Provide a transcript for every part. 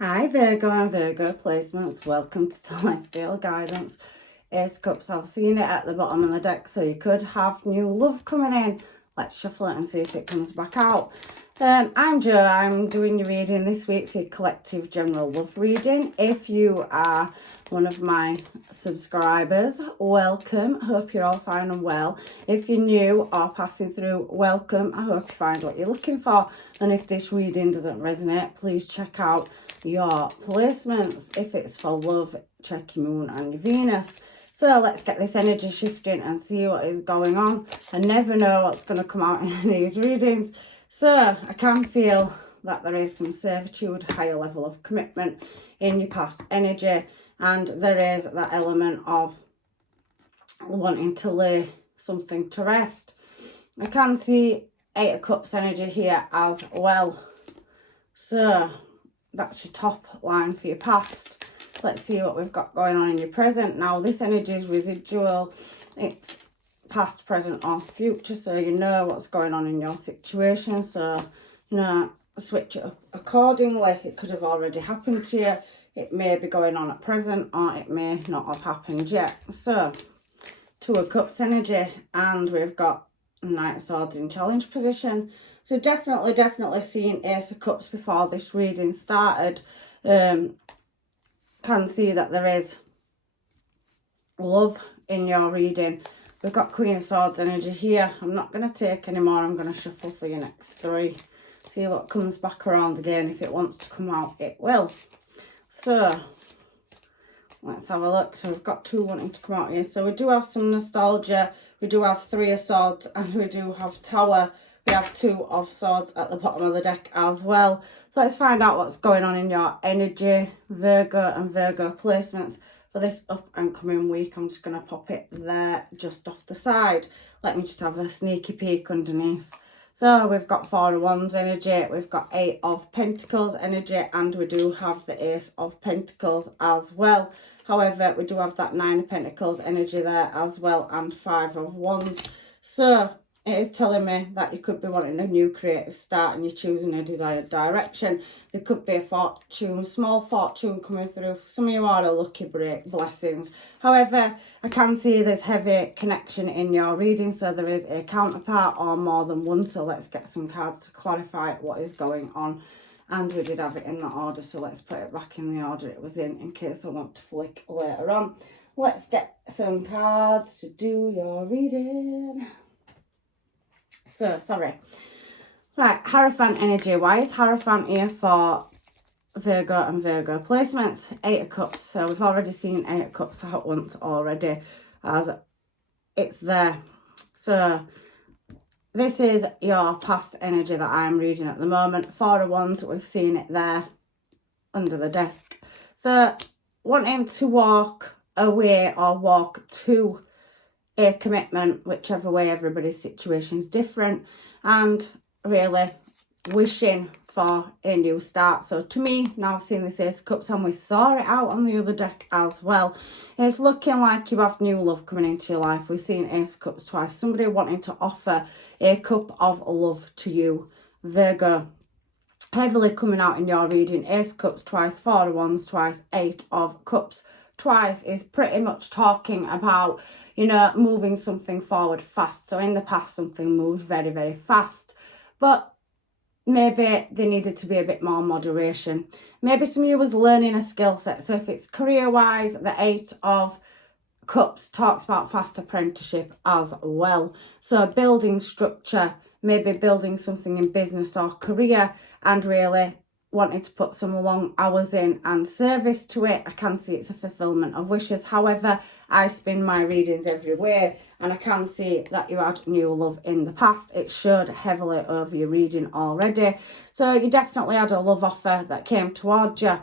Hi Virgo and Virgo placements, welcome to Celestial Guidance. Ace of Cups, I've seen it at the bottom of the deck, so you could have new love coming in. Let's shuffle it and see if it comes back out. I'm Jo, I'm doing your reading this week for your collective general love reading. If you are one of my subscribers, welcome. Hope you're all fine and well. If you're new or passing through, welcome. I hope you find what you're looking for. And if this reading doesn't resonate, please check out your placements. If it's for love, check your moon and your Venus. So let's get this energy shifting and see what is going on. I never know what's going to come out in these readings. So I can feel that there is some servitude, higher level of commitment in your past energy. And there is that element of wanting to lay something to rest. I can see Eight of Cups energy here as well. So that's your top line for your past. Let's see what we've got going on in your present. Now, this energy is residual. It's past, present, or future. So you know what's going on in your situation. So, switch it up accordingly. It could have already happened to you. It may be going on at present, or it may not have happened yet. So, Two of Cups energy. And we've got Knight of Swords in challenge position. So definitely seeing Ace of Cups before this reading started. Can see that there is love in your reading. We've got Queen of Swords energy here. I'm not going to take any more. I'm going to shuffle for your next three. See what comes back around again. If it wants to come out, it will. So let's have a look. So we've got two wanting to come out here. So we do have some nostalgia. We do have Three of Swords and we do have Tower. We have Two of Swords at the bottom of the deck as well. So let's find out what's going on in your energy, Virgo and Virgo placements for this up and coming week. I'm just going to pop it there just off the side. Let me just have a sneaky peek underneath. So we've got Four of Wands energy, we've got Eight of Pentacles energy, and we do have the Ace of Pentacles as well. However, we do have that Nine of Pentacles energy there as well, and Five of Wands. So it is telling me that you could be wanting a new creative start and you're choosing a desired direction. There could be a fortune, small fortune coming through. For some of you are a lucky break, blessings. However, I can see there's heavy connection in your reading, so there is a counterpart or more than one. So let's get some cards to clarify what is going on. And we did have it in that order, so let's put it back in the order it was in case I want to flick later on. Let's get some cards to do your reading. So, sorry. Right, Hierophant energy. Why is Hierophant here for Virgo and Virgo placements? Eight of Cups. So, we've already seen Eight of Cups out once already, as it's there. So, this is your past energy that I'm reading at the moment. Four of Wands, we've seen it there under the deck. So, wanting to walk away or walk to a commitment, whichever way, everybody's situation is different, and really wishing for a new start. So to me, now I've seen this Ace of Cups and we saw it out on the other deck as well, it's looking like you have new love coming into your life. We've seen Ace of Cups twice, somebody wanting to offer a cup of love to you, Virgo. Heavily coming out in your reading, Ace of Cups twice, Four of Wands twice, Eight of Cups twice is pretty much talking about, moving something forward fast. So in the past, something moved very, very fast. But maybe there needed to be a bit more moderation. Maybe some of you was learning a skill set. So if it's career-wise, the Eight of Cups talks about fast apprenticeship as well. So building structure, maybe building something in business or career, and really wanting to put some long hours in and service to it. I can see it's a fulfillment of wishes. However, I spin my readings every way, and I can see that you had new love in the past. It showed heavily over your reading already. So you definitely had a love offer that came towards you.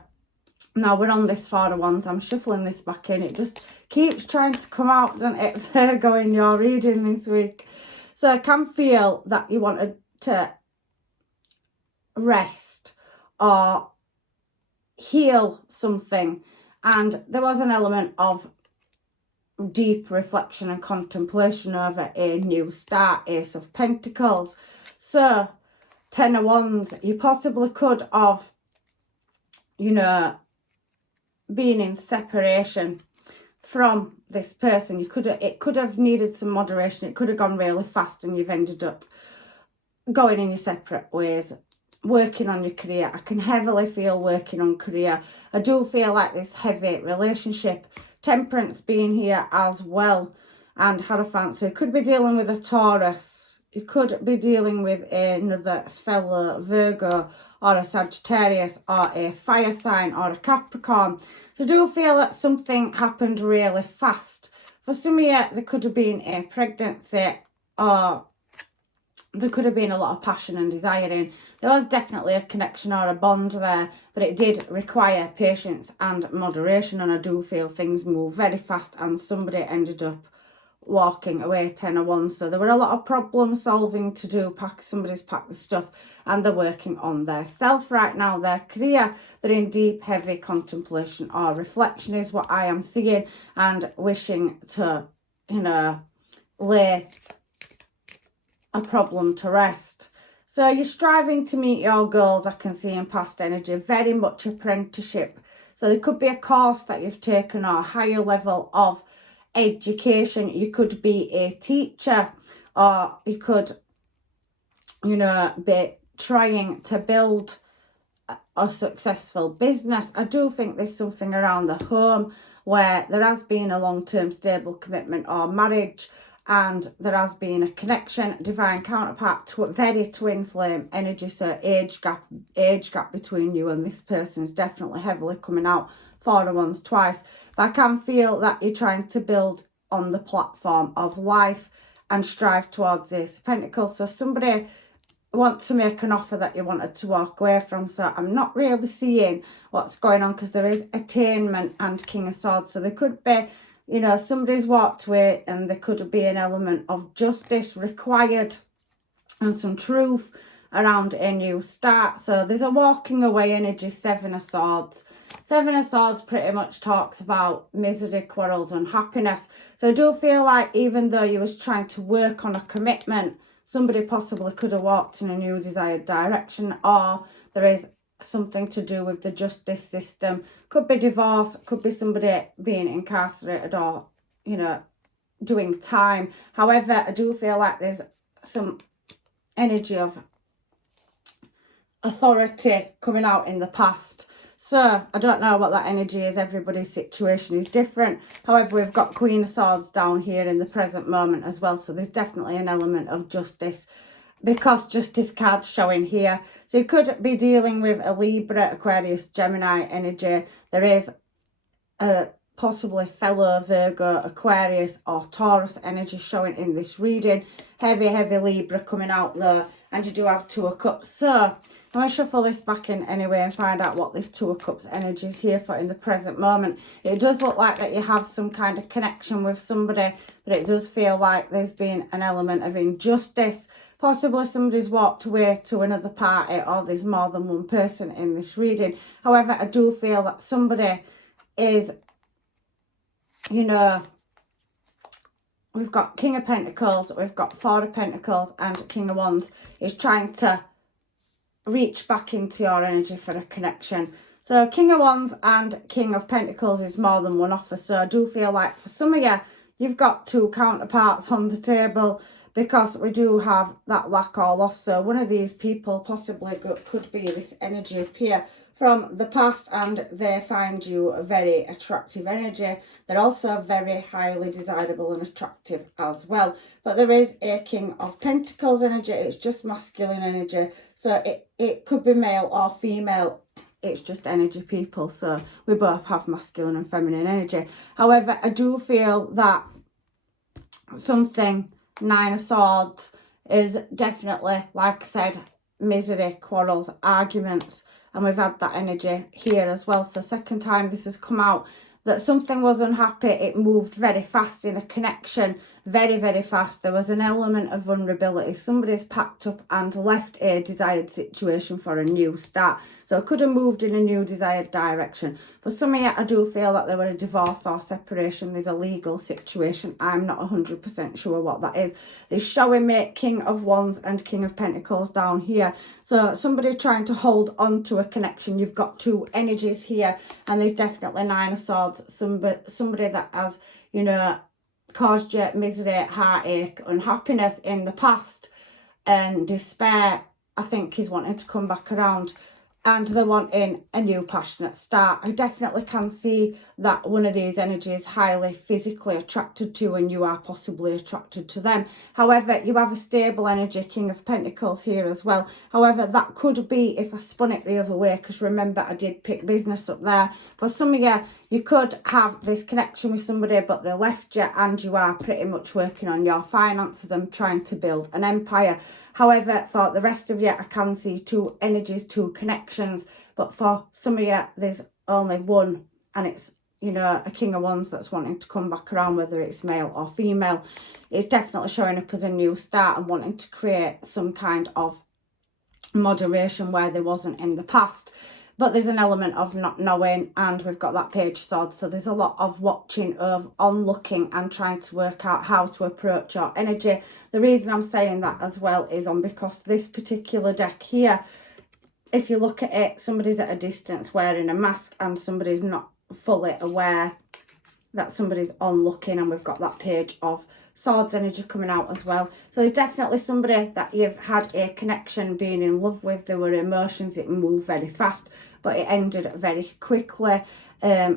Now we're on this Four of Wands. I'm shuffling this back in. It just keeps trying to come out, doesn't it, Virgo, in your reading this week. So I can feel that you wanted to rest or heal something, and there was an element of deep reflection and contemplation over a new start, Ace of Pentacles. So 10 of Wands, you possibly could have you know, being in separation from this person. It could have needed some moderation. It could have gone really fast and you've ended up going in your separate ways, working on your career. I can heavily feel working on career. I do feel like this heavy relationship. Temperance being here as well, and Hierophant. So you could be dealing with a Taurus. You could be dealing with another fellow Virgo or a Sagittarius or a fire sign or a Capricorn. So I do feel that something happened really fast. For some of you, there could have been a pregnancy, or there could have been a lot of passion and desiring. There was definitely a connection or a bond there, but it did require patience and moderation, and I do feel things move very fast and somebody ended up walking away, 10 of Wands. So there were a lot of problem solving to do. Somebody's packed the stuff and they're working on their self right now, their career. They're in deep, heavy contemplation or reflection is what I am seeing, and wishing to, you know, lay a problem to rest. So you're striving to meet your goals, I can see in past energy, very much apprenticeship. So there could be a course that you've taken or a higher level of education. You could be a teacher, or you could, you know, be trying to build a successful business. I do think there's something around the home where there has been a long-term stable commitment or marriage, and there has been a connection, divine counterpart, to a very twin flame energy. So age gap between you and this person is definitely heavily coming out. 4 of Wands twice. But I can feel that you're trying to build on the platform of life and strive towards Ace of Pentacles. So somebody wants to make an offer that you wanted to walk away from. So I'm not really seeing what's going on, because there is attainment and King of Swords. So there could be, you know, somebody's walked away and there could be an element of justice required and some truth around a new start. So there's a walking away energy. 7 of Swords. 7 of Swords pretty much talks about misery, quarrels, unhappiness. So I do feel like even though you was trying to work on a commitment, somebody possibly could have walked in a new desired direction, or there is something to do with the justice system. Could be divorce, could be somebody being incarcerated or, you know, doing time. However, I do feel like there's some energy of authority coming out in the past. So I don't know what that energy is. Everybody's situation is different. However, we've got Queen of Swords down here in the present moment as well. So there's definitely an element of justice, because justice card's showing here. So you could be dealing with a Libra, Aquarius, Gemini energy. There is a possibly fellow Virgo, Aquarius or Taurus energy showing in this reading. Heavy Libra coming out there. And you do have 2 of Cups. So I'm going to shuffle this back in anyway and find out what this 2 of Cups energy is here for in the present moment. It does look like that you have some kind of connection with somebody, but it does feel like there's been an element of injustice. Possibly somebody's walked away to another party, or there's more than one person in this reading. However, I do feel that somebody is, you know, we've got King of Pentacles, we've got 4 of Pentacles and King of Wands is trying to reach back into your energy for a connection. So King of Wands and King of Pentacles is more than one offer. So I do feel like for some of you, you've got 2 counterparts on the table, because we do have that lack or loss. So one of these people possibly could be this energy up here from the past, and they find you a very attractive energy. They're also very highly desirable and attractive as well. But there is a King of Pentacles energy. It's just masculine energy. So it could be male or female. It's just energy, people. So we both have masculine and feminine energy. However, I do feel that something, 9 of Swords, is definitely, like I said, misery, quarrels, arguments. And we've had that energy here as well. So second time this has come out, that something was unhappy. It moved very fast in a connection. very, very fast. There was an element of vulnerability. Somebody's packed up and left a desired situation for a new start. So it could have moved in a new desired direction. For some of you, I do feel that there were a divorce or separation. There's a legal situation. I'm not 100% sure what that is. They're showing me King of Wands and King of Pentacles down here. So somebody trying to hold on to a connection. You've got two energies here, and there's definitely Nine of Swords. Somebody that has, you know, caused you misery, heartache, unhappiness in the past, and despair, I think, is wanting to come back around. And they're wanting a new passionate start. I definitely can see that one of these energies is highly physically attracted to, and you are possibly attracted to them. However, you have a stable energy, King of Pentacles here as well. However, that could be if I spun it the other way, because remember, I did pick business up there. For some of you, you could have this connection with somebody, but they left you, and you are pretty much working on your finances and trying to build an empire. However, for the rest of you, I can see two energies, two connections. But for some of you, there's only one, and it's, you know, a King of Wands that's wanting to come back around, whether it's male or female. It's definitely showing up as a new start and wanting to create some kind of moderation where there wasn't in the past. But there's an element of not knowing, and we've got that Page of Swords. So there's a lot of watching, of looking and trying to work out how to approach your energy. The reason I'm saying that as well is because this particular deck here, if you look at it, somebody's at a distance wearing a mask, and somebody's not fully aware that somebody's looking, and we've got that Page of Swords energy coming out as well. So there's definitely somebody that you've had a connection, being in love with. There were emotions, it moved very fast, but it ended very quickly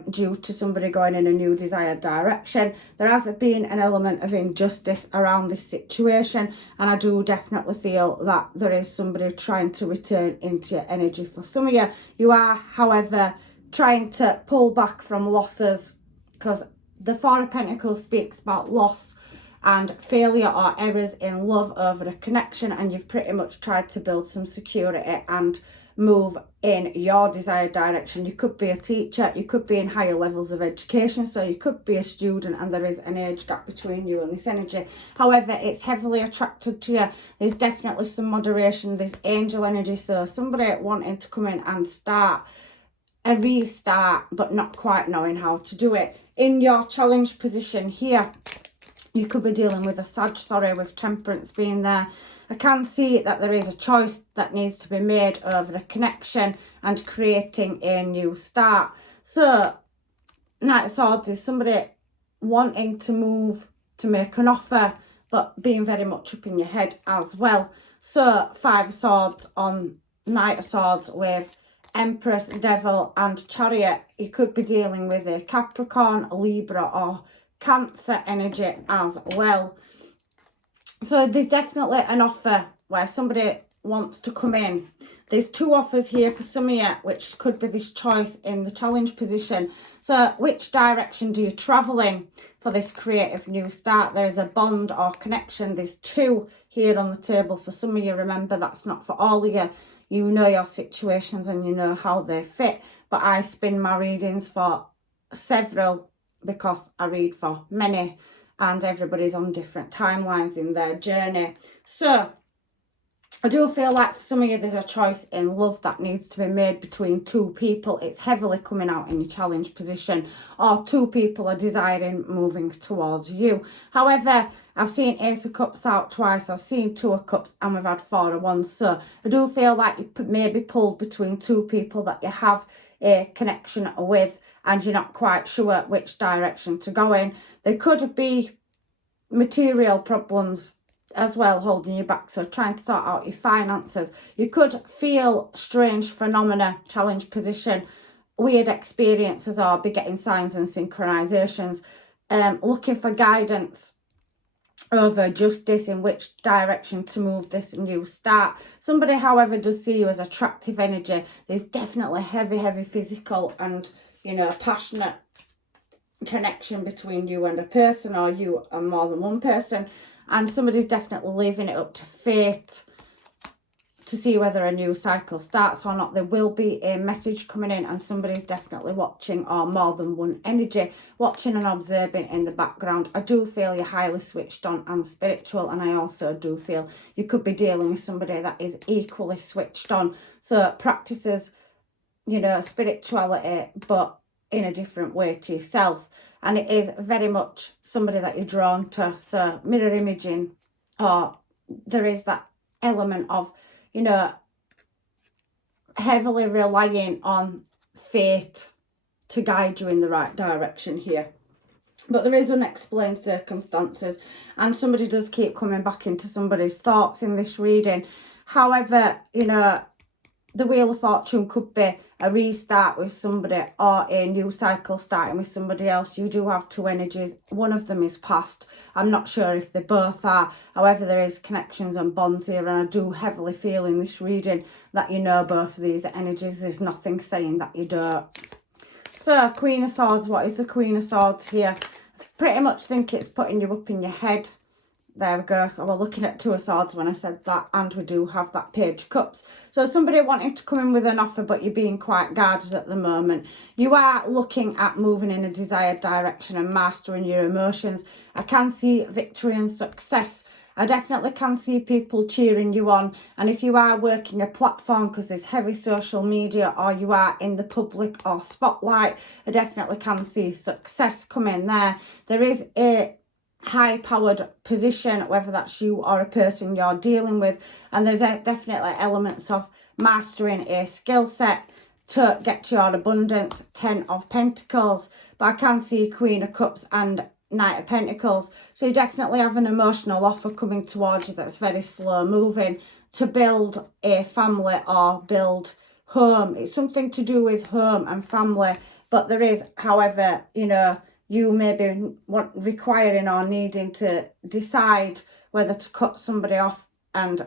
due to somebody going in a new desired direction. There has been an element of injustice around this situation, and I do definitely feel that there is somebody trying to return into your energy. For some of you, you are, however, trying to pull back from losses, because the Four of Pentacles speaks about loss and failure or errors in love over a connection, and you've pretty much tried to build some security and move in your desired direction. You could be a teacher, you could be in higher levels of education, so you could be a student, and there is an age gap between you and this energy. However, it's heavily attracted to you. There's definitely some moderation, there's angel energy, so somebody wanting to come in and start a restart, but not quite knowing how to do it. In your challenge position here, you could be dealing with a Sag, with Temperance being there. I can see that there is a choice that needs to be made over a connection and creating a new start. So, Knight of Swords is somebody wanting to move, to make an offer, but being very much up in your head as well. So, Five of Swords on Knight of Swords with Empress, Devil and Chariot. You could be dealing with a Capricorn, a Libra or Cancer energy as well. So there's definitely an offer where somebody wants to come in. There's two offers here for some of you, which could be this choice in the challenge position. So which direction do you travel in for this creative new start? There is a bond or connection. There's two here on the table for some of you. Remember, that's not for all of you. You know your situations and you know how they fit. But I spin my readings for several, because I read for many, and everybody's on different timelines in their journey. So I do feel like for some of you, there's a choice in love that needs to be made between two people. It's heavily coming out in your challenge position, or two people are desiring moving towards you. However, I've seen Ace of Cups out twice, I've seen Two of Cups, and we've had Four of Wands. So I do feel like you may be pulled between two people that you have a connection with, and you're not quite sure which direction to go in. There could be material problems as well holding you back, so trying to sort out your finances. You could feel strange phenomena, challenge position, weird experiences, or be getting signs and synchronizations, looking for guidance over justice, in which direction to move this new start. Somebody, however, does see you as attractive energy. There's definitely heavy physical and, you know, passionate connection between you and a person, or you and more than one person, and somebody's definitely leaving it up to fate to see whether a new cycle starts or not. There will be a message coming in, and somebody's definitely watching, or more than one energy watching and observing in the background. I do feel you're highly switched on and spiritual, and I also do feel you could be dealing with somebody that is equally switched on, so practices, you know, spirituality, but in a different way to yourself. And it is very much somebody that you're drawn to. So mirror imaging, or there is that element of, you know, heavily relying on fate to guide you in the right direction here. But there is unexplained circumstances, and somebody does keep coming back into somebody's thoughts in this reading. However, you know, the Wheel of Fortune could be a restart with somebody, or a new cycle starting with somebody else. You do have two energies. One of them is past. I'm not sure if they both are. However, there is connections and bonds here, and I do heavily feel in this reading that you know both of these energies. There's nothing saying that you don't. So, Queen of Swords. What is the Queen of Swords here? I pretty much think it's putting you up in your head. There we go. I was looking at Two of Swords when I said that, and we do have that Page of Cups. So somebody wanting to come in with an offer, but you're being quite guarded at the moment. You are looking at moving in a desired direction and mastering your emotions. I can see victory and success. I definitely can see people cheering you on. And if you are working a platform, because there's heavy social media, or you are in the public or spotlight, I definitely can see success coming there. There is a high-powered position, whether that's you or a person you're dealing with, and there's definitely elements of mastering a skill set to get to your abundance. 10 of Pentacles, but I can see Queen of Cups and Knight of Pentacles. So you definitely have an emotional offer coming towards you that's very slow moving, to build a family or build home. It's something to do with home and family, but there is, however, you know, you may be requiring or needing to decide whether to cut somebody off and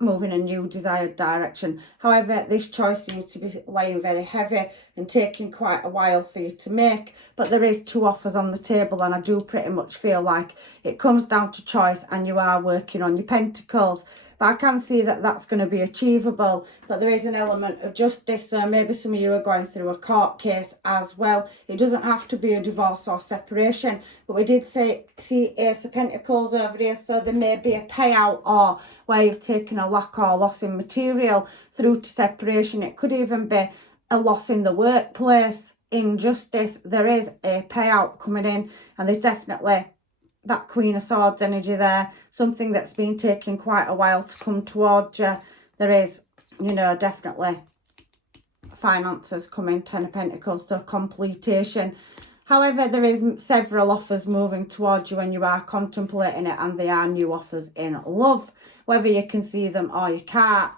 move in a new desired direction. However, this choice seems to be laying very heavy and taking quite a while for you to make. But there is two offers on the table, and I do pretty much feel like it comes down to choice, and you are working on your Pentacles. But I can see that that's going to be achievable. But there is an element of justice. So maybe some of you are going through a court case as well. It doesn't have to be a divorce or separation. But we did see Ace of Pentacles over here. So there may be a payout, or where you've taken a lack or loss in material through to separation. It could even be a loss in the workplace, injustice. There is a payout coming in, and there's definitely that Queen of Swords energy there, something that's been taking quite a while to come towards you. There is, you know, definitely finances coming, 10 of Pentacles, so completion. However, there is several offers moving towards you, and you are contemplating it, and they are new offers in love. Whether you can see them or you can't,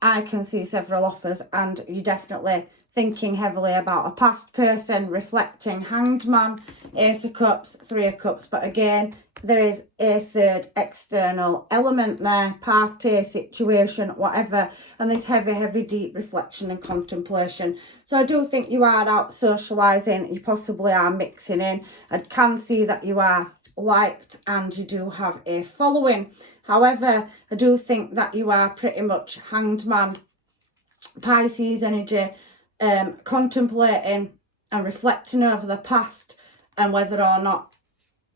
I can see several offers, and you're definitely thinking heavily about a past person, reflecting. Hanged Man, Ace of Cups, Three of Cups. But again, there is a third external element there, party, situation, whatever. And there's heavy, heavy, deep reflection and contemplation. So I do think you are out socialising. You possibly are mixing in. I can see that you are liked, and you do have a following. However, I do think that you are pretty much Hanged Man, Pisces energy, contemplating and reflecting over the past, and whether or not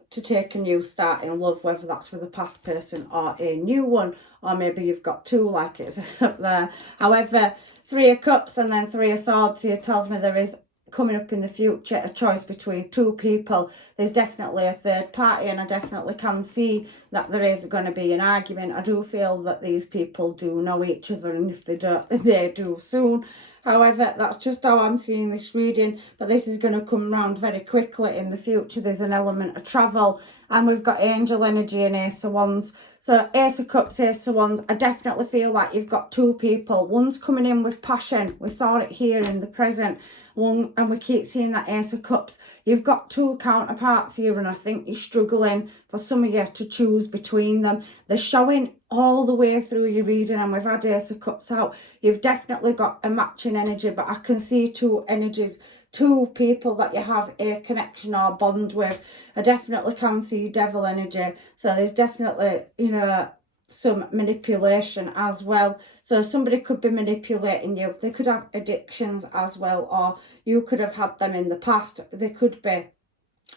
to take a new start in love, whether that's with a past person or a new one, or maybe you've got two like it is up there. However, Three of Cups and then Three of Swords here tells me there is coming up in the future a choice between two people. There's definitely a third party, and I definitely can see that there is going to be an argument. I do feel that these people do know each other, and if they don't, they may do soon. However, that's just how I'm seeing this reading, but this is going to come round very quickly in the future. There's an element of travel, and we've got Angel energy and Ace of Wands. So Ace of Cups, Ace of Wands, I definitely feel like you've got two people. One's coming in with passion. We saw it here in the present. One, and we keep seeing that Ace of Cups. You've got two counterparts here, and I think you're struggling for some of you to choose between them. They're showing all the way through your reading, and we've had Ace of Cups out. You've definitely got a matching energy, but I can see two energies, two people that you have a connection or bond with. I definitely can see Devil energy. So there's definitely, you know, some manipulation as well. So somebody could be manipulating you. They could have addictions as well, or you could have had them in the past. There could be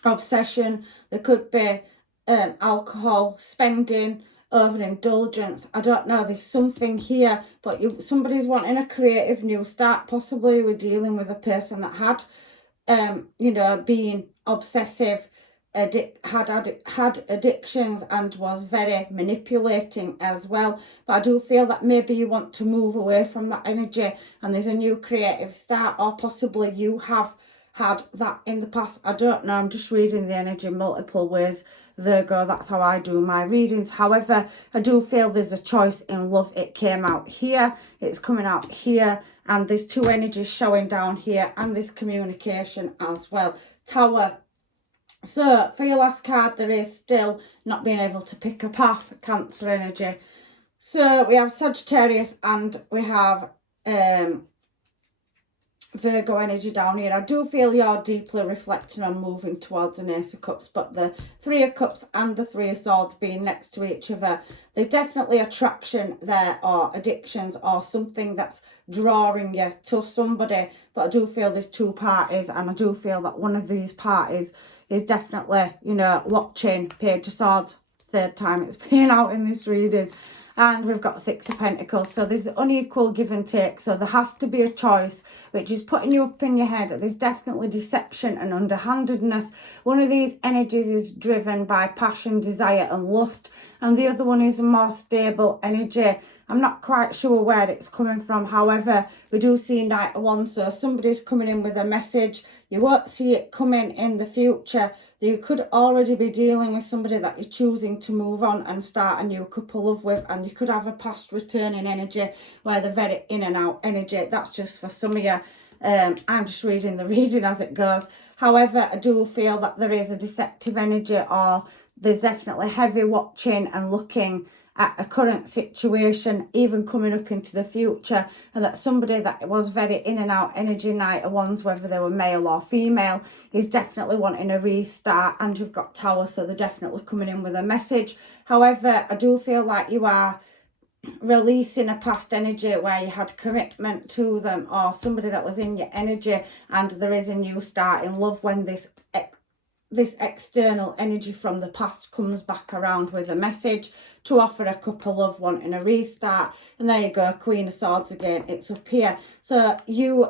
obsession. There could be alcohol, spending, overindulgence. I don't know, there's something here, but somebody's wanting a creative new start. Possibly we're dealing with a person that had being obsessive, had addictions and was very manipulating as well. But I do feel that maybe you want to move away from that energy and there's a new creative start, or possibly you have had that in the past. I don't know, I'm just reading the energy multiple ways, Virgo. That's how I do my readings. However, I do feel there's a choice in love. It came out here, it's coming out here, and there's two energies showing down here, and this communication as well. Tower. So for your last card, there is still not being able to pick a path, Cancer energy. So we have Sagittarius and we have Virgo energy down here. I do feel you're deeply reflecting on moving towards an Ace of Cups, but the Three of Cups and the Three of Swords being next to each other, there's definitely attraction there, or addictions, or something that's drawing you to somebody. But I do feel there's two parties, and I do feel that one of these parties is definitely, watching Page of Swords. Third time it's been out in this reading. And we've got Six of Pentacles. So there's unequal give and take. So there has to be a choice, which is putting you up in your head. There's definitely deception and underhandedness. One of these energies is driven by passion, desire and lust. And the other one is a more stable energy. I'm not quite sure where it's coming from. However, we do see Knight of Wands. So somebody's coming in with a message. You won't see it coming in the future. You could already be dealing with somebody that you're choosing to move on and start a new couple of with. And you could have a past returning energy where they're very in and out energy. That's just for some of you. I'm just reading the reading as it goes. However, I do feel that there is a deceptive energy, or there's definitely heavy watching and looking at a current situation, even coming up into the future, and that somebody that was very in and out energy, Knight of Wands, whether they were male or female, is definitely wanting a restart. And you've got Tower, so they're definitely coming in with a message. However, I do feel like you are releasing a past energy where you had commitment to them, or somebody that was in your energy, and there is a new start in love when this external energy from the past comes back around with a message to offer a couple of wanting a restart. And there you go, Queen of Swords again, it's up here. So you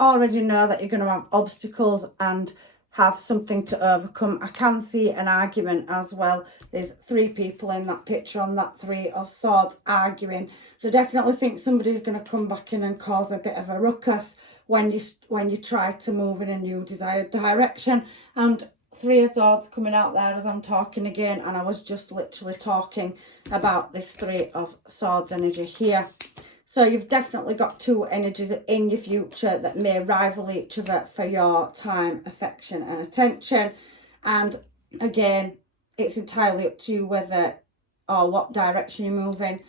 already know that you're going to have obstacles and have something to overcome. I can see an argument as well. There's three people in that picture on that Three of Swords arguing. So definitely think somebody's going to come back in and cause a bit of a ruckus when you try to move in a new desired direction. And Three of Swords coming out there as I'm talking again, and I was just literally talking about this Three of Swords energy here. So you've definitely got two energies in your future that may rival each other for your time, affection and attention. And again, it's entirely up to you whether or what direction you're moving.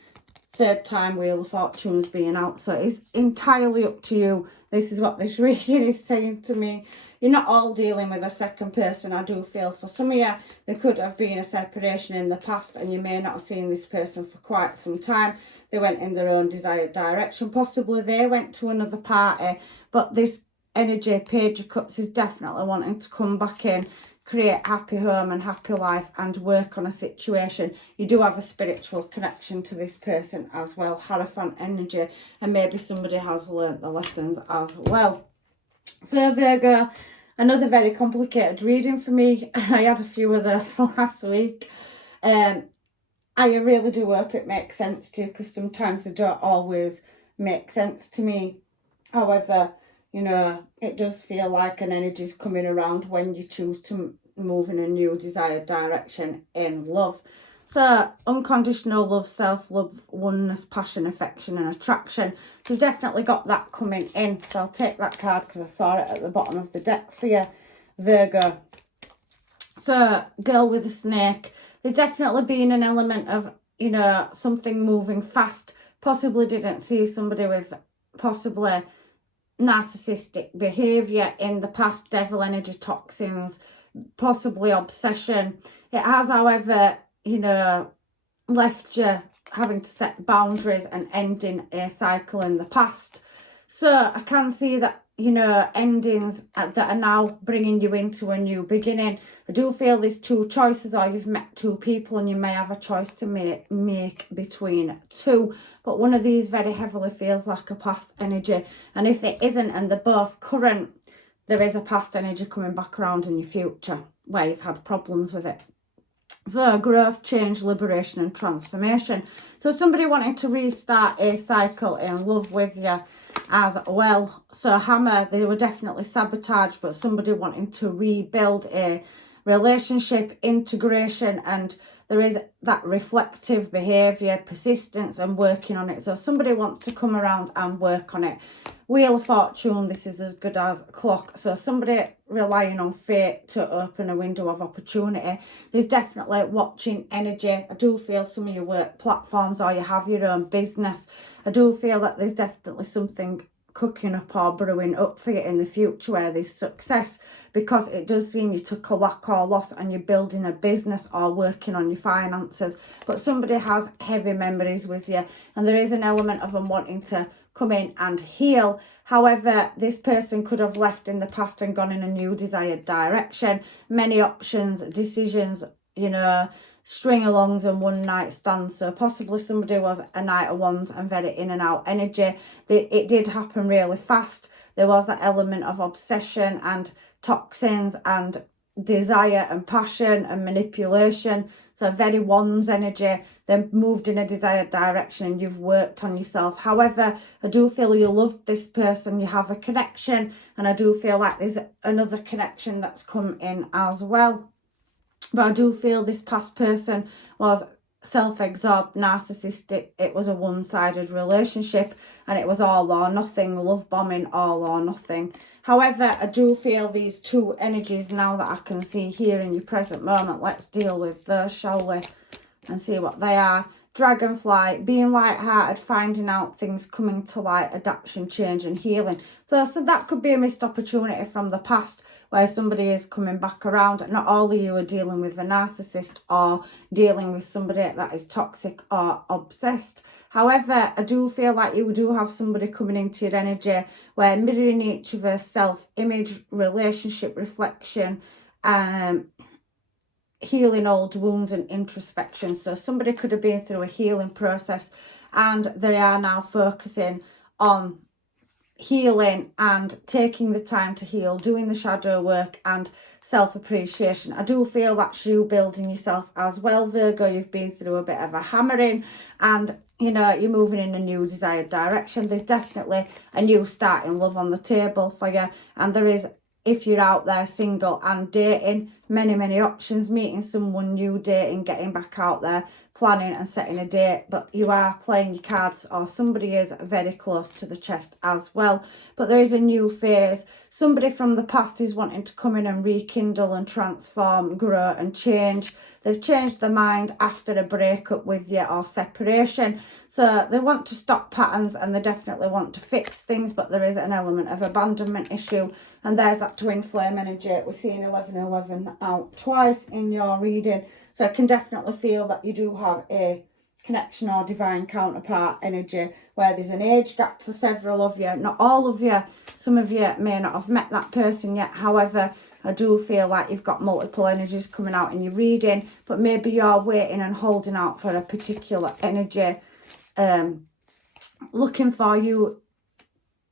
Third time Wheel of Fortune's being out, so it's entirely up to you. This is what this reading is saying to me. You're not all dealing with a second person. I do feel for some of you, there could have been a separation in the past and you may not have seen this person for quite some time. They went in their own desired direction. Possibly they went to another party. But this energy, Page of Cups, is definitely wanting to come back in, create happy home and happy life and work on a situation. You do have a spiritual connection to this person as well. Hierophant energy, and maybe somebody has learnt the lessons as well. So Virgo, another very complicated reading for me. I had a few of those last week. I really do hope it makes sense to you, because sometimes they don't always make sense to me. However, it does feel like an energy's coming around when you choose to move in a new desired direction in love. So unconditional love, self-love, oneness, passion, affection and attraction. So we've definitely got that coming in. So I'll take that card because I saw it at the bottom of the deck for you, Virgo. So girl with a snake. There's definitely been an element of, something moving fast. Possibly didn't see somebody with possibly narcissistic behaviour in the past, devil energy, toxins, possibly obsession. It has, however, left you having to set boundaries and ending a cycle in the past. So I can see that, you know, endings that are now bringing you into a new beginning. I do feel there's two choices, or you've met two people and you may have a choice to make between two. But one of these very heavily feels like a past energy. And if it isn't and they're both current, there is a past energy coming back around in your future where you've had problems with it. So growth, change, liberation and transformation. So somebody wanting to restart a cycle in love with you as well. So Hammer, they were definitely sabotaged, but somebody wanting to rebuild a relationship, integration, and there is that reflective behaviour, persistence and working on it. So somebody wants to come around and work on it. Wheel of Fortune, this is as good as clock. So somebody relying on fate to open a window of opportunity. There's definitely watching energy. I do feel some of your work platforms, or you have your own business. I do feel that there's definitely something cooking up or brewing up for you in the future where there's success, because it does seem you took a lack or loss and you're building a business or working on your finances. But somebody has heavy memories with you, and there is an element of them wanting to come in and heal. However, this person could have left in the past and gone in a new desired direction. Many options, decisions, you know, string-alongs and one-night stands. So possibly somebody was a Knight of Wands and very in and out energy. It did happen really fast. There was that element of obsession and toxins and desire and passion and manipulation. So very Wands energy, then moved in a desired direction and you've worked on yourself. However, I do feel you loved this person, you have a connection, and I do feel like there's another connection that's come in as well. But I do feel this past person was self-absorbed, narcissistic. It was a one-sided relationship and it was all or nothing, love bombing, all or nothing. However, I do feel these two energies now that I can see here in your present moment. Let's deal with those, shall we? And see what they are. Dragonfly, being light-hearted, finding out things, coming to light, adaptation, change and healing. So that could be a missed opportunity from the past where somebody is coming back around. Not all of you are dealing with a narcissist or dealing with somebody that is toxic or obsessed. However, I do feel like you do have somebody coming into your energy where mirroring each other's self-image, relationship, reflection, healing old wounds and introspection. So somebody could have been through a healing process and they are now focusing on healing and taking the time to heal, doing the shadow work and self-appreciation. I do feel that's you building yourself as well, Virgo. You've been through a bit of a hammering and, you know, you're moving in a new desired direction. There's definitely a new start in love on the table for you, and there is, if you're out there single and dating, many options, meeting someone new, dating, getting back out there, planning and setting a date. But you are playing your cards, or somebody is very close to the chest as well. But there is a new phase. Somebody from the past is wanting to come in and rekindle and transform, grow and change. They've changed their mind after a breakup with you or separation. So they want to stop patterns and they definitely want to fix things, but there is an element of abandonment issue. And there's that twin flame energy. We're seeing 1111 out twice in your reading. So I can definitely feel that you do have a connection or divine counterpart energy where there's an age gap for several of you. Not all of you. Some of you may not have met that person yet. However, I do feel like you've got multiple energies coming out in your reading, but maybe you're waiting and holding out for a particular energy. Looking for you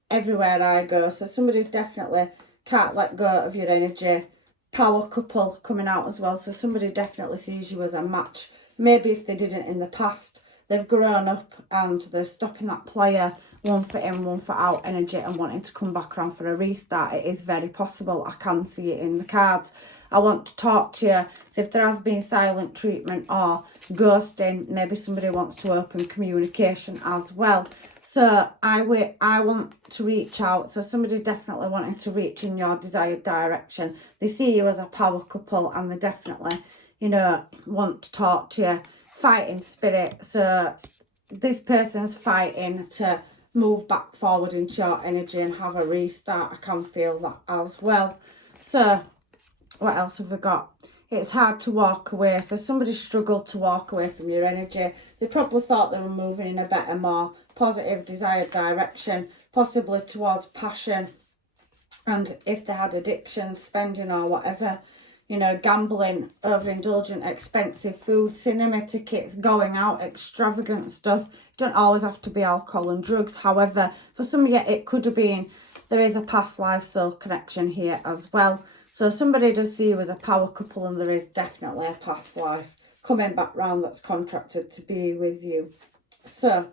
everywhere I go. So somebody's definitely can't let go of your energy. Power couple coming out as well. So somebody definitely sees you as a match. Maybe if they didn't in the past, they've grown up and they're stopping that player, one for in, one for out energy and wanting to come back around for a restart. It is very possible. I can see it in the cards. I want to talk to you. So if there has been silent treatment or ghosting, maybe somebody wants to open communication as well. So I want to reach out. So somebody definitely wanting to reach in your desired direction. They see you as a power couple and they definitely, you know, want to talk to you. Fighting spirit. So this person's fighting to move back forward into your energy and have a restart. I can feel that as well. So what else have we got? it's hard to walk away. So somebody struggled to walk away from your energy. They probably thought they were moving in a better, more positive, desired direction, possibly towards passion. And if they had addictions, spending or whatever, you know, gambling, overindulgent, expensive food, cinema tickets, going out, extravagant stuff. Don't always have to be alcohol and drugs. However, for some of you, it could have been, there is a past life soul connection here as well. So somebody does see you as a power couple, and there is definitely a past life coming back round that's contracted to be with you. So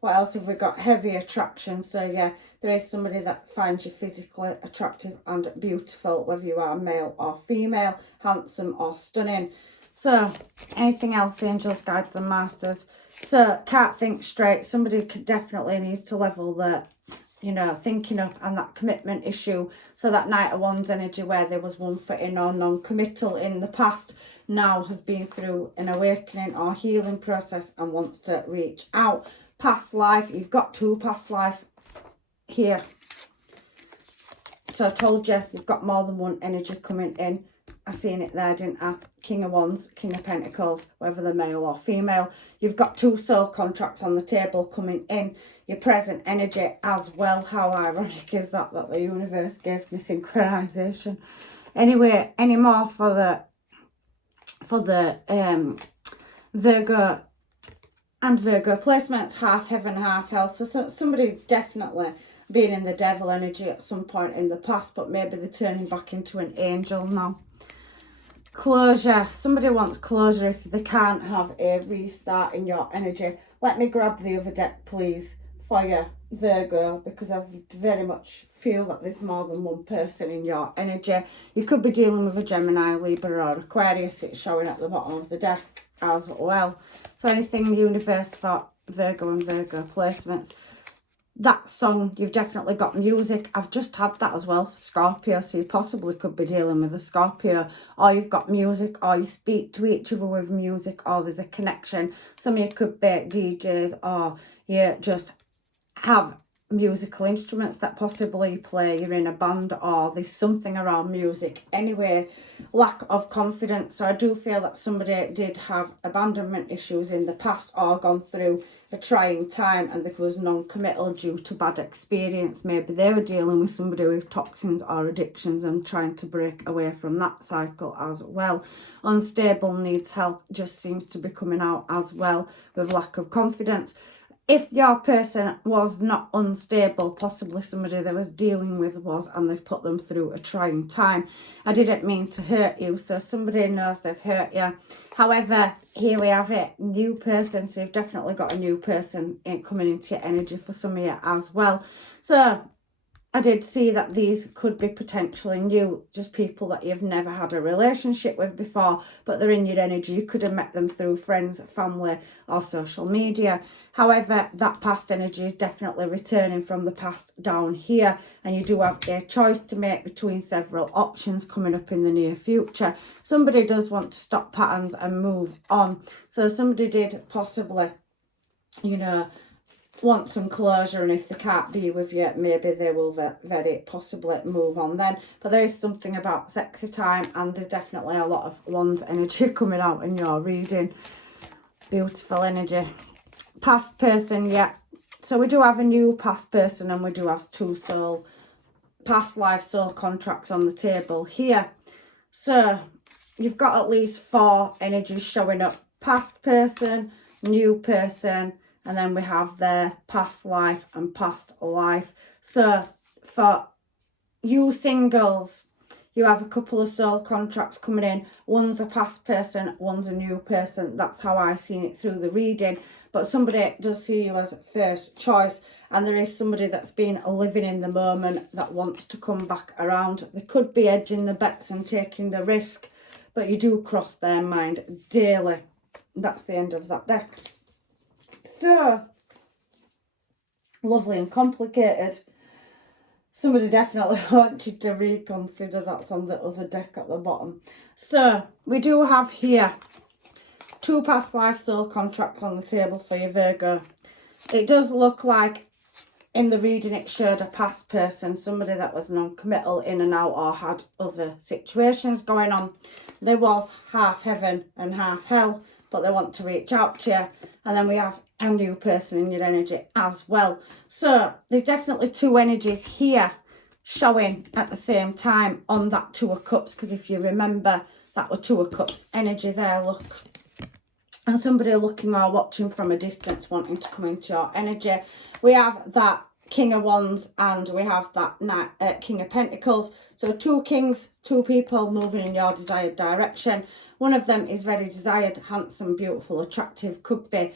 what else have we got? Heavy attraction. So yeah, there is somebody that finds you physically attractive and beautiful, whether you are male or female, handsome or stunning. So anything else, angels, guides and masters? So can't think straight. Somebody could definitely needs to level the, you know, thinking up and that commitment issue. So that Knight of Wands energy, where there was one footing or non-committal in the past, now has been through an awakening or healing process and wants to reach out. Past life, you've got 2 past life here. So I told you, you've got more than one energy coming in. I seen it there, didn't I? King of Wands, King of Pentacles, whether they're male or female. You've got 2 soul contracts on the table coming in. Your present energy as well. How ironic is that the universe gave me synchronization. Anyway, any more for the Virgo and Virgo placements, half heaven, half hell. So somebody's definitely been in the devil energy at some point in the past, but maybe they're turning back into an angel now. Closure. Somebody wants closure if they can't have a restart in your energy. Let me grab the other deck, please, for you, Virgo, because I very much feel that there's more than one person in your energy. You could be dealing with a Gemini, Libra or Aquarius. It's showing at the bottom of the deck as well. So anything universe for Virgo and Virgo placements. That song, you've definitely got music. I've just had that as well for Scorpio, so you possibly could be dealing with a Scorpio, or you've got music, or you speak to each other with music, or there's a connection. Some of you could be DJs, or you just have musical instruments that possibly play, you're in a band, or there's something around music. Anyway, lack of confidence. So I do feel that somebody did have abandonment issues in the past, or gone through a trying time and there was non-committal due to bad experience. Maybe they were dealing with somebody with toxins or addictions and trying to break away from that cycle as well. Unstable, needs help, just seems to be coming out as well with lack of confidence. If your person was not unstable, possibly somebody they was dealing with was, and they've put them through a trying time. I didn't mean to hurt you, so somebody knows they've hurt you. However, here we have it, new person. So you've definitely got a new person coming into your energy for some of you as well. So I did see that these could be potentially new, just people that you've never had a relationship with before, but they're in your energy. You could have met them through friends, family, or social media. However, that past energy is definitely returning from the past down here, and you do have a choice to make between several options coming up in the near future. Somebody does want to stop patterns and move on. So somebody did possibly, you know, want some closure, and if they can't be with you, maybe they will very possibly move on then. But there is something about sexy time, and there's definitely a lot of Wands energy coming out in your reading. Beautiful energy. Past person, yeah. So we do have a new past person, and we do have 2 past life soul contracts on the table here. So you've got at least 4 energies showing up. Past person, new person, and then we have their past life and past life. So for you singles, you have a couple of soul contracts coming in. One's a past person, one's a new person. That's how I've seen it through the reading. But somebody does see you as first choice, and there is somebody that's been living in the moment that wants to come back around. They could be edging the bets and taking the risk, but you do cross their mind daily. That's the end of that deck. So, lovely and complicated. Somebody definitely wants you to reconsider. That's on the other deck at the bottom. So, we do have here 2 past life soul contracts on the table for you, Virgo. It does look like in the reading it showed a past person, somebody that was non-committal, in and out, or had other situations going on. There was half heaven and half hell, but they want to reach out to you. And then we have a new person in your energy as well. So there's definitely two energies here showing at the same time on that Two of Cups, because if you remember, that were Two of Cups energy there, look. And somebody looking or watching from a distance wanting to come into your energy. We have that King of Wands and we have that King of Pentacles. So two kings, two people moving in your desired direction. One of them is very desired, handsome, beautiful, attractive, could be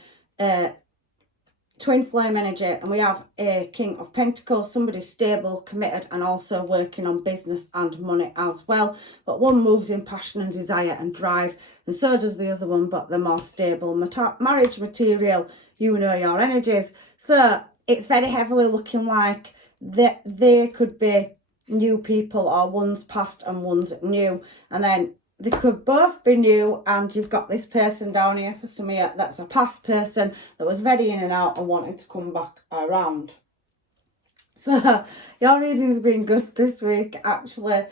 twin flame energy. And we have a King of Pentacles, somebody stable, committed, and also working on business and money as well. But one moves in passion and desire and drive, and so does the other one, but they're more stable. Marriage material, you know your energies. So it's very heavily looking like that they could be new people, or one's past and one's new. And then they could both be new, and you've got this person down here for some of you that's a past person that was very in and out and wanting to come back around. So your reading's been good this week, actually.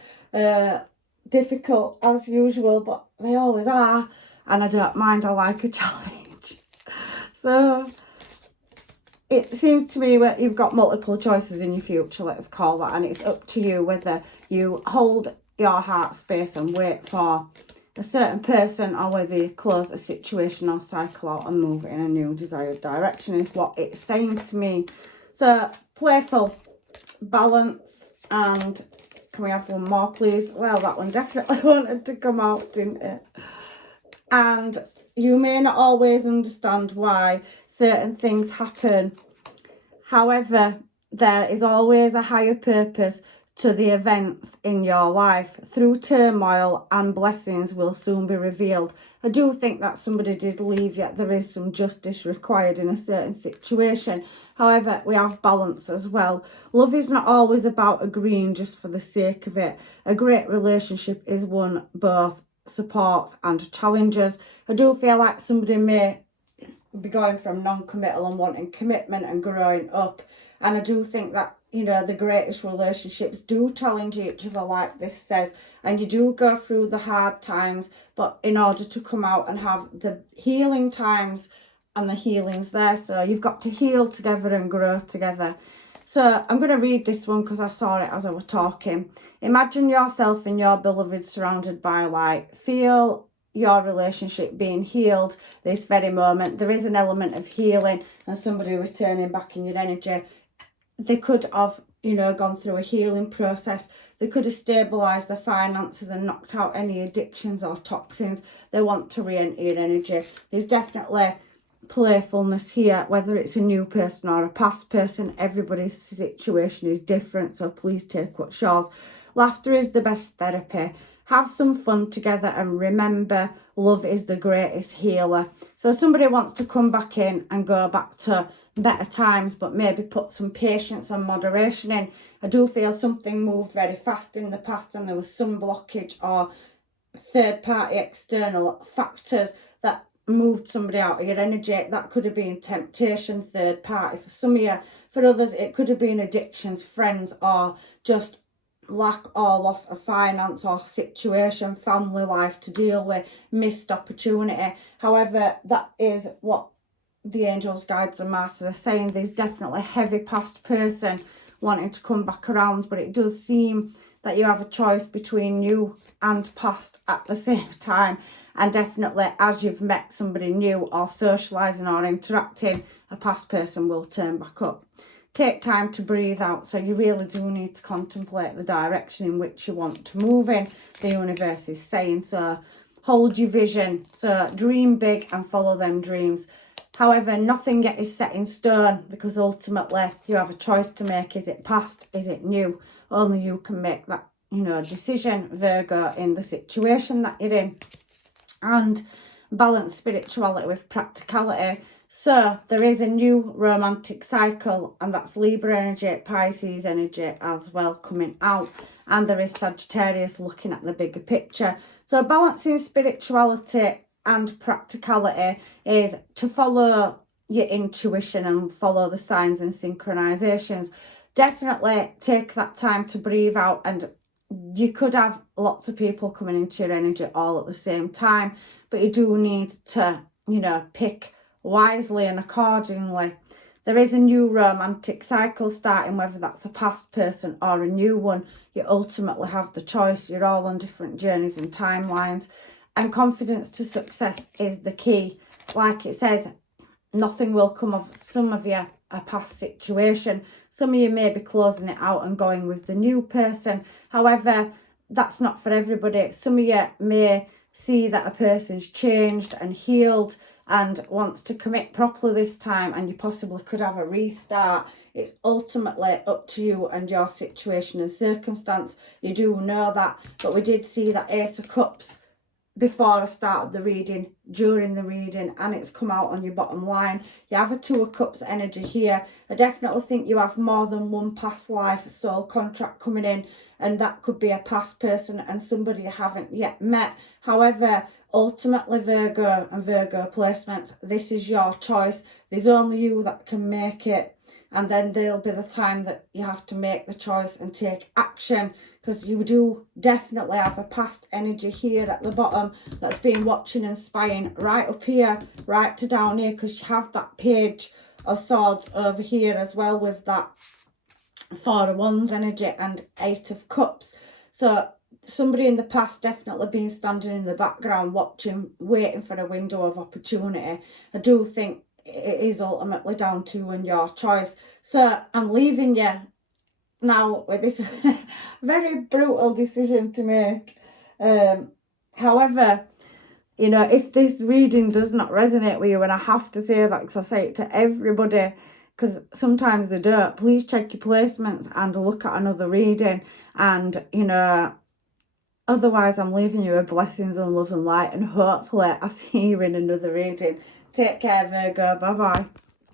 Difficult as usual, but they always are, and I don't mind. I like a challenge. So it seems to me that you've got multiple choices in your future, let's call that, and it's up to you whether you hold your heart space and wait for a certain person, or whether you close a situation or cycle out and move in a new desired direction, is what it's saying to me. So playful, balance, and can we have one more please? Well, that one definitely wanted to come out, didn't it? And you may not always understand why certain things happen. However, there is always a higher purpose to the events in your life. Through turmoil and blessings will soon be revealed. I do think that somebody did leave, yet there is some justice required in a certain situation. However, we have balance as well. Love is not always about agreeing just for the sake of it. A great relationship is one both supports and challenges. I do feel like somebody may be going from non-committal and wanting commitment and growing up. And I do think that, you know, the greatest relationships do challenge each other, like this says, and you do go through the hard times, but in order to come out and have the healing times, and the healing's there. So you've got to heal together and grow together. So I'm going to read this one because I saw it as I was talking. Imagine yourself and your beloved surrounded by light. Feel your relationship being healed this very moment. There is an element of healing and somebody returning back in your energy. They could have, you know, gone through a healing process. They could have stabilised their finances and knocked out any addictions or toxins. They want to re-enter your energy. There's definitely playfulness here, whether it's a new person or a past person. Everybody's situation is different, so please take what's yours. Laughter is the best therapy. Have some fun together, and remember, love is the greatest healer. So somebody wants to come back in and go back to better times, but maybe put some patience and moderation in. I do feel something moved very fast in the past, and there was some blockage or third party external factors that moved somebody out of your energy. That could have been temptation, third party for some of you. For others, it could have been addictions, friends, or just lack or loss of finance or situation, family life to deal with, missed opportunity. However, that is what the angels, guides and masters are saying. There's definitely a heavy past person wanting to come back around, but it does seem that you have a choice between you and past at the same time. And definitely as you've met somebody new or socialising or interacting, a past person will turn back up. Take time to breathe out. So you really do need to contemplate the direction in which you want to move in. The universe is saying so. Hold your vision. So dream big and follow them dreams. However, nothing yet is set in stone, because ultimately you have a choice to make. Is it past? Is it new? Only you can make that, you know, decision, Virgo, in the situation that you're in. And balance spirituality with practicality. So there is a new romantic cycle, and that's Libra energy, Pisces energy as well coming out. And there is Sagittarius looking at the bigger picture. So balancing spirituality and practicality is to follow your intuition and follow the signs and synchronizations. Definitely take that time to breathe out, and you could have lots of people coming into your energy all at the same time, but you do need to, you know, pick wisely and accordingly. There is a new romantic cycle starting, whether that's a past person or a new one. You ultimately have the choice. You're all on different journeys and timelines, and confidence to success is the key. Like it says, nothing will come of some of you a past situation. Some of you may be closing it out and going with the new person. However, that's not for everybody. Some of you may see that a person's changed and healed and wants to commit properly this time, and you possibly could have a restart. It's ultimately up to you and your situation and circumstance. You do know that, but we did see that Ace of Cups before I started the reading, during the reading, and it's come out on your bottom line. You have a Two of Cups energy here. I definitely think you have more than one past life soul contract coming in, and that could be a past person and somebody you haven't yet met. However, ultimately, Virgo and Virgo placements, this is your choice. There's only you that can make it, and then there'll be the time that you have to make the choice and take action, because you do definitely have a past energy here at the bottom that's been watching and spying right up here, right to down here, because you have that Page of Swords over here as well with that Four of Wands energy and Eight of Cups. So somebody in the past definitely been standing in the background watching, waiting for a window of opportunity. I do think it is ultimately down to you and your choice. So I'm leaving you now with this very brutal decision to make. However, you know, if this reading does not resonate with you, and I have to say that because I say it to everybody, because sometimes they don't, please check your placements and look at another reading. And, you know, otherwise I'm leaving you with blessings and love and light, and hopefully I see you in another reading. Take care, Virgo. Bye bye.